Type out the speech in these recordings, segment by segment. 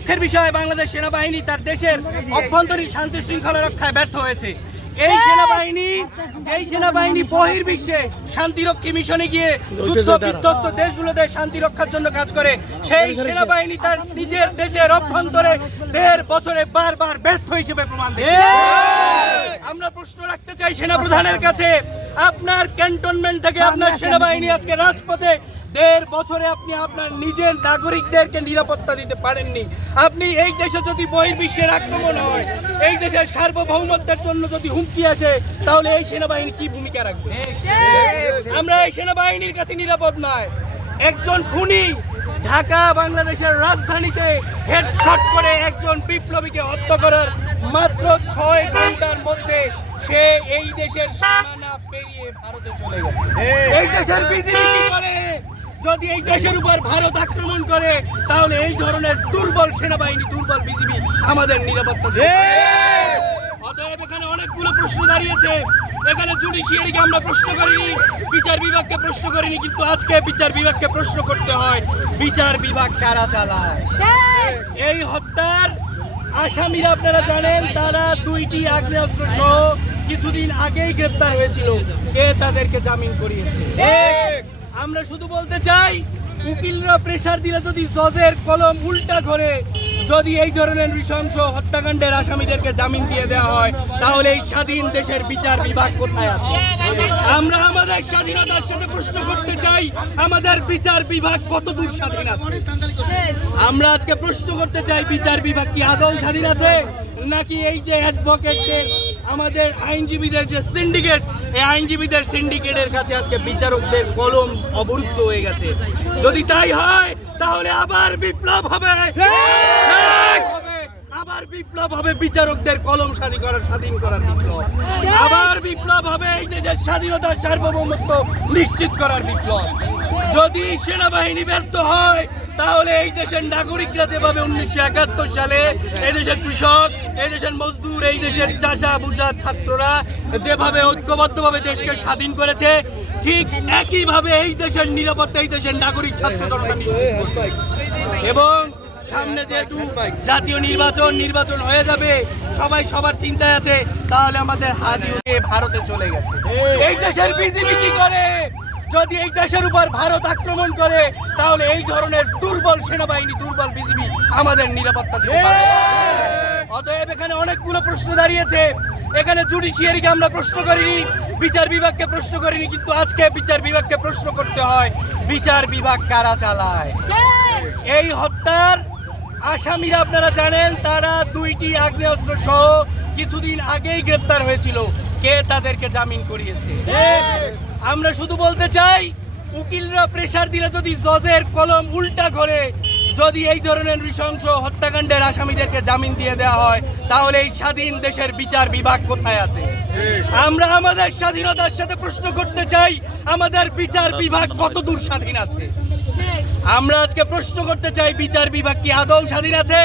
দুঃখের বিষয় বাংলাদেশ সেনাবাহিনী তার দেশের অভ্যন্তরীণ শান্তি শৃঙ্খলা রক্ষায় ব্যর্থ হয়েছে। এই সেনাবাহিনী বহির্বিশ্বে শান্তিরক্ষী মিশনে গিয়ে যুদ্ধ বিধ্বস্ত দেশগুলোতে শান্তি রক্ষার জন্য কাজ করে। সেই সেনাবাহিনী তার নিজের দেশের অভ্যন্তরে 1.5 বছরে বারবার ব্যর্থ হিসেবে প্রমাণ দিয়েছে। আমরা প্রশ্ন রাখতে চাই সেনাপ্রধানের কাছে, আপনার ক্যান্টনমেন্ট থেকে আপনার সেনাবাহিনী আজকে রাজপথে 1.5 বছরে আপনি আপনার নিজের নাগরিকদেরকে নিরাপত্তা দিতে পারেননি। আপনি এই দেশে যদি বহির্বিশ্বের আক্রমণ হয়, এই দেশের সার্বভৌমত্বের জন্য যদি হুমকি আসে, তাহলে এই সেনাবাহিনী কি ভূমিকা রাখবে? আমরা এই সেনাবাহিনীর কাছে নিরাপদ নয়। একজন খুনি ঢাকা বাংলাদেশের রাজধানীতে হেডশট করে একজন বিপ্লবীকে হত্যা করার মাত্র 6 ঘন্টার মধ্যে সে এই দেশের সীমানা পেরিয়ে ভারতে চলে গেছে। এই দেশের বিজিবি কি করে? যদি এই দেশের উপর ভারত আক্রমণ করে, তাহলে এই ধরনের দুর্বল সেনাবাহিনী, দুর্বল বিজিবি আমাদের নিরাপত্তা দেবে। অতএব এখানে অনেকগুলো প্রশ্ন দাঁড়িয়েছে। এখানে জুডিশিয়ারিকে আমরা প্রশ্ন করিনি, বিচার বিভাগকে প্রশ্ন করিনি, কিন্তু আজকে বিচার বিভাগকে প্রশ্ন করতে হয়, বিচার বিভাগ কারা চালায়? এই হত্যার আসামিরা আপনারা জানেন, তারা 2টি আগ্নেয়াস্ত্র সহ কিছুদিন আগেই গ্রেপ্তার হয়েছিল। কে তাদেরকে জামিন করিয়েছে? আমরা শুধু বলতে চাই, উকিলরা প্রেসার দিলে যদি জজের কলম উল্টা করে যদি এই ধরনের নৃশংস হত্যাকাণ্ডের আসামিদেরকে জামিন দিয়ে দেওয়া হয়, তাহলে এই স্বাধীন দেশের বিচার বিভাগ কোথায় আছে? আমরা আমাদের স্বাধীনতার সাথে প্রশ্ন করতে চাই, আমাদের বিচার বিভাগ কতদূর স্বাধীন আছে? আমরা আজকে প্রশ্ন করতে চাই, বিচার বিভাগ কি আদৌ স্বাধীন আছে, নাকি এই যে অ্যাডভোকেটদের, আমাদের আইনজীবীদের যে সিন্ডিকেট, এই আইনজীবীদের সিন্ডিকেটের কাছে আজকে বিচারকদের কলম অবরুদ্ধ হয়ে গেছে? যদি তাই হয়, তাহলে আবার বিপ্লব হবে, আবার বিপ্লব হবে, বিচারকদের কলম স্বাধীন করার বিপ্লব, আবার বিপ্লব হবে এই দেশের স্বাধীনতার সার্বভৌমত্ব নিশ্চিত করার বিপ্লব। যদি সেনাবাহিনী ব্যর্থ হয়, তাহলে এই দেশের নাগরিকরা যেভাবে 1971 সালে এই দেশের কৃষক, এই দেশের মজদুর, এই দেশের চাষা বুঝা ছাত্ররা যেভাবে ঐক্যবদ্ধভাবে দেশকে স্বাধীন করেছে, ঠিক একইভাবে এই দেশের নিরাপত্তা এই দেশের নাগরিক ছাত্র জনতা নিশ্চিত করবে। এবং সামনে যেহেতু জাতীয় নির্বাচন হয়ে যাবে, সবাই সবার চিন্তায় আছে, তাহলে আমাদের হাত দিয়ে ভারতে চলে গেছে। এই দেশের বিজিবি কি করে? যদি এই দেশের উপর ভারত আক্রমণ করে, তাহলে এই ধরনের দুর্বল সেনাবাহিনী, দুর্বল বিজিবি আমাদের নিরাপত্তা দিতে পারে। অতএব এখানে অনেকগুলো প্রশ্ন দাঁড়িয়েছে। এখানে জুডিশিয়ারিকে আমরা প্রশ্ন করিনি, বিচার বিভাগকে প্রশ্ন করিনি, কিন্তু আজকে বিচার বিভাগকে প্রশ্ন করতে হয়, বিচার বিভাগ কারা চালায়? এই হত্যার আসামিরা আপনারা জানেন, তারা 2টি আগ্নেয়াস্ত্র সহ কিছুদিন আগেই গ্রেপ্তার হয়েছিল। কে তাদেরকে জামিন করিয়েছে? আমরা শুধু বলতে চাই, উকিলরা প্রেসার দিলে যদি জজের কলম উল্টা করে যদি এই ধরনের নৃশংস হত্যাকাণ্ডের আসামিদেরকে জামিন দিয়ে দেওয়া হয়, তাহলে এই স্বাধীন দেশের বিচার বিভাগ কোথায় আছে? আমরা আমাদের স্বাধীনতার সাথে প্রশ্ন করতে চাই, আমাদের বিচার বিভাগ কতদূর স্বাধীন আছে? আমরা আজকে প্রশ্ন করতে চাই, বিচার বিভাগ কি আদৌ স্বাধীন আছে,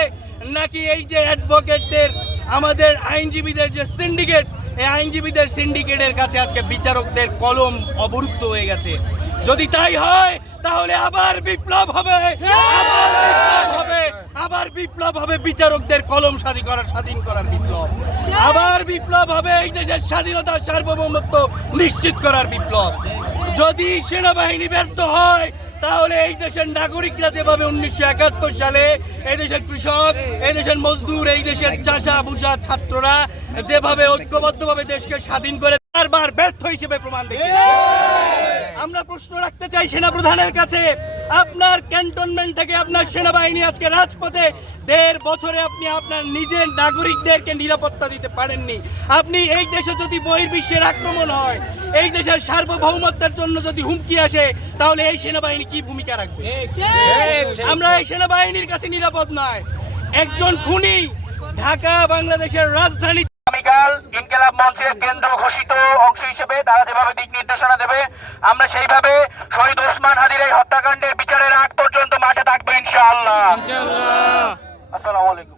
নাকি এই যে অ্যাডভোকেটদের, আমাদের আইনজীবীদের যে সিন্ডিকেট, এই আইনজীবীদের সিন্ডিকেটের কাছে আজকে বিচারকদের কলম অবরুদ্ধ হয়ে গেছে? যদি তাই হয়, তাহলে আবার বিপ্লব হবে, আবার বিপ্লব হবে, বিচারকদের কলম স্বাধীন করার বিপ্লব, আবার বিপ্লব হবে এই দেশের স্বাধীনতার সার্বভৌমত্ব নিশ্চিত করার বিপ্লব। যদি সেনাবাহিনী ব্যর্থ হয়, তাহলে এই দেশের নাগরিকরা যেভাবে 1971 সালে এই দেশের কৃষক, এই দেশের মজদুর, এই দেশের চাষা বুঝা ছাত্ররা যেভাবে ঐক্যবদ্ধভাবে দেশকে স্বাধীন করে বারবার ব্যর্থ হিসেবে প্রমাণ দিয়েছে। আমরা প্রশ্ন রাখতে চাই সেনাপ্রধানের কাছে, আপনার ক্যান্টনমেন্ট থেকে আপনার সেনাবাহিনী আজকে রাজপথে 1.5 বছরে আপনি আপনার নিজের নাগরিকদেরকে নিরাপত্তা দিতে পারেননি। আপনি এই দেশে যদি বহির্বিশ্বের আক্রমণ হয়, এই দেশের সার্বভৌমত্বের জন্য যদি হুমকি আসে, তাহলে এই সেনাবাহিনী কি ভূমিকা রাখবে? আমরা এই সেনাবাহিনীর কাছে নিরাপদ নয়। একজন খুনি ঢাকা বাংলাদেশের রাজধানী ইনকিলাব মঞ্চের কেন্দ্র ঘোষিত অংশ হিসেবে তারা যেভাবে দিক নির্দেশনা দেবে, আমরা সেইভাবে শহীদ ওসমান হাদির এই হত্যাকাণ্ডের বিচারের আগ পর্যন্ত মাঠে থাকবো ইনশাআল্লাহ। আসসালামু আলাইকুম।